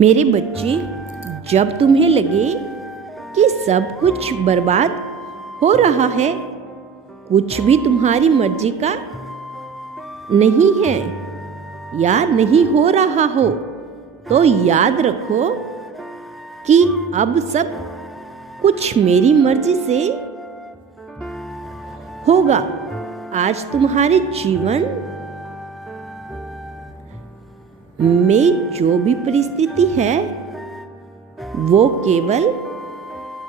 मेरे बच्चे, जब तुम्हें लगे कि सब कुछ बर्बाद हो रहा है, कुछ भी तुम्हारी मर्जी का नहीं है या नहीं हो रहा हो, तो याद रखो कि अब सब कुछ मेरी मर्जी से होगा। आज तुम्हारे जीवन में जो भी परिस्थिति है, वो केवल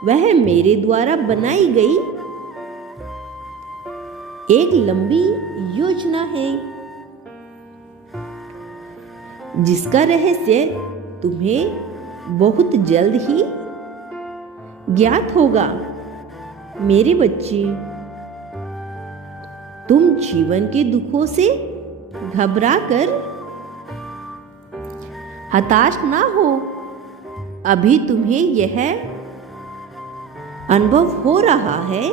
वह मेरे द्वारा बनाई गई एक लंबी योजना है, जिसका रहस्य तुम्हें बहुत जल्द ही ज्ञात होगा। मेरे बच्चे, तुम जीवन के दुखों से घबराकर हताश ना हो। अभी तुम्हें यह अनुभव हो रहा है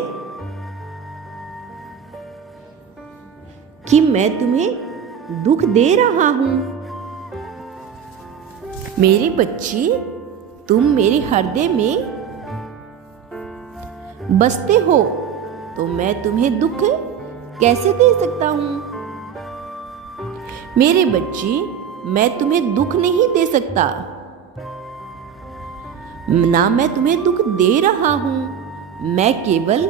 कि मैं तुम्हें दुख दे रहा हूं। मेरे बच्चे, तुम मेरे हृदय में बसते हो, तो मैं तुम्हें दुख कैसे दे सकता हूं? मेरे बच्चे, मैं तुम्हें दुख नहीं दे सकता, ना मैं तुम्हें दुख दे रहा हूं। मैं केवल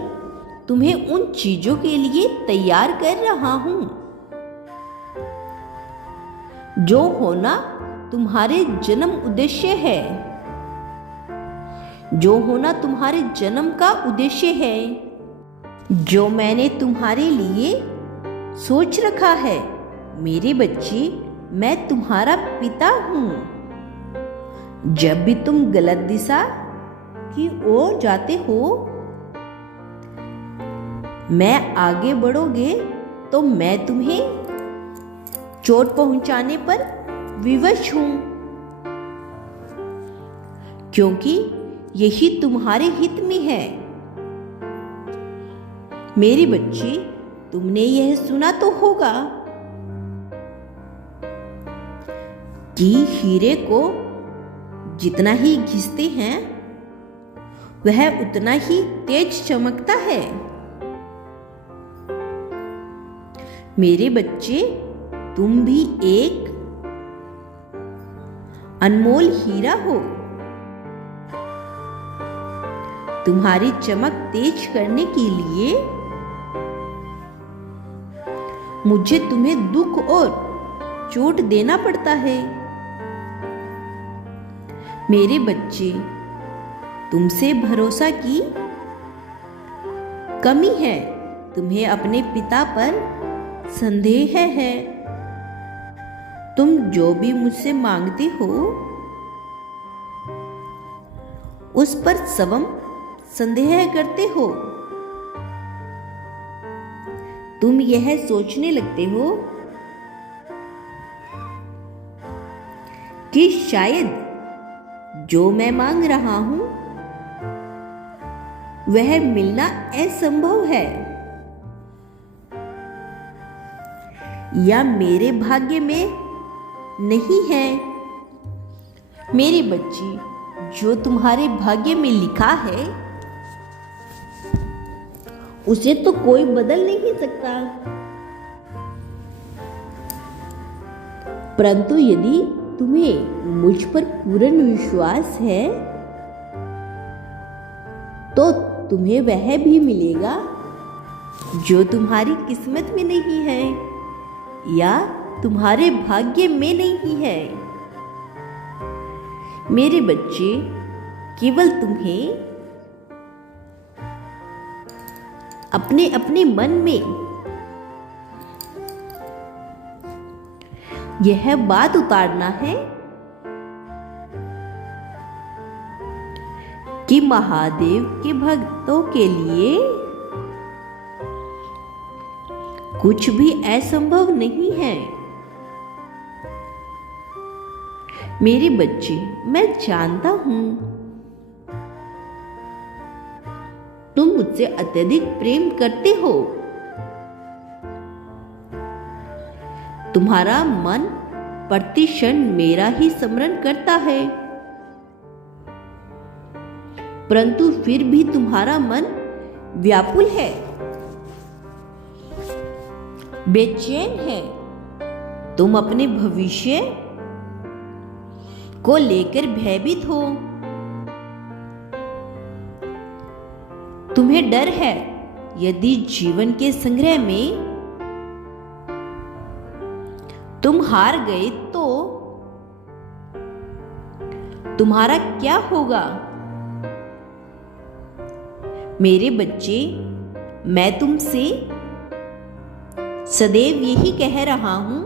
तुम्हें उन चीजों के लिए तैयार कर रहा हूं जो होना तुम्हारे जन्म उद्देश्य है, जो होना तुम्हारे जन्म का उद्देश्य है, जो मैंने तुम्हारे लिए सोच रखा है। मेरे बच्चे, मैं तुम्हारा पिता हूं। जब भी तुम गलत दिशा की ओर जाते हो, मैं आगे बढ़ोगे तो मैं तुम्हें चोट पहुंचाने पर विवश हूं, क्योंकि यही तुम्हारे हित में है। मेरे बच्चे, तुमने यह सुना तो होगा कि हीरे को जितना ही घिसते हैं, वह उतना ही तेज चमकता है। मेरे बच्चे, तुम भी एक अनमोल हीरा हो। तुम्हारी चमक तेज करने के लिए मुझे तुम्हें दुख और चोट देना पड़ता है। मेरे बच्चे, तुमसे भरोसा की कमी है। तुम्हें अपने पिता पर संदेह है। तुम जो भी मुझसे मांगते हो, उस पर स्वयं संदेह करते हो। तुम यह सोचने लगते हो कि शायद जो मैं मांग रहा हूं, वह मिलना असंभव है, या मेरे भाग्य में नहीं है। मेरे बच्चे, जो तुम्हारे भाग्य में लिखा है, उसे तो कोई बदल नहीं सकता। परंतु यदि तुम्हें मुझ पर पूर्ण विश्वास है, तो तुम्हें वह भी मिलेगा जो तुम्हारी किस्मत में नहीं है या तुम्हारे भाग्य में नहीं है। मेरे बच्चे, केवल तुम्हें अपने अपने मन में यह बात उतारना है कि महादेव के भक्तों के लिए कुछ भी असंभव नहीं है। मेरे बच्चे, मैं जानता हूं तुम मुझसे अत्यधिक प्रेम करते हो। तुम्हारा मन प्रतिक्षण मेरा ही स्मरण करता है, परंतु फिर भी तुम्हारा मन व्याकुल है, बेचैन है। तुम अपने भविष्य को लेकर भयभीत हो। तुम्हें डर है यदि जीवन के संग्रह में तुम हार गए तो तुम्हारा क्या होगा। मेरे बच्चे, मैं तुमसे सदैव यही कह रहा हूं,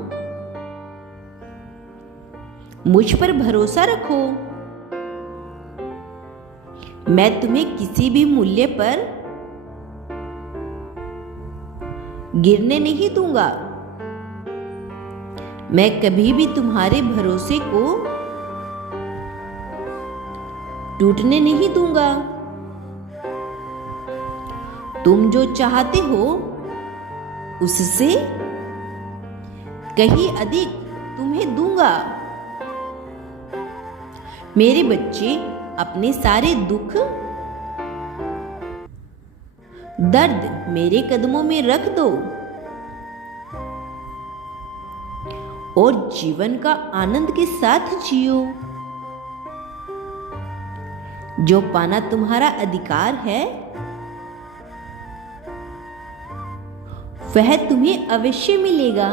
मुझ पर भरोसा रखो। मैं तुम्हें किसी भी मूल्य पर गिरने नहीं दूंगा। मैं कभी भी तुम्हारे भरोसे को टूटने नहीं दूंगा। तुम जो चाहते हो उससे कहीं अधिक तुम्हें दूंगा। मेरे बच्चे, अपने सारे दुख दर्द मेरे कदमों में रख दो और जीवन का आनंद के साथ जियो। जो पाना तुम्हारा अधिकार है वह तुम्हें अवश्य मिलेगा।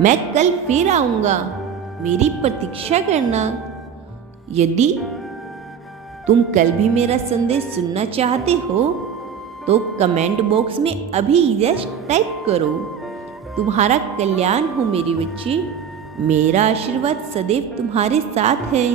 मैं कल फिर आऊंगा, मेरी प्रतीक्षा करना। यदि तुम कल भी मेरा संदेश सुनना चाहते हो तो कमेंट बॉक्स में अभी यस टाइप करो। तुम्हारा कल्याण हो मेरे बच्चे। मेरा आशीर्वाद सदैव तुम्हारे साथ है।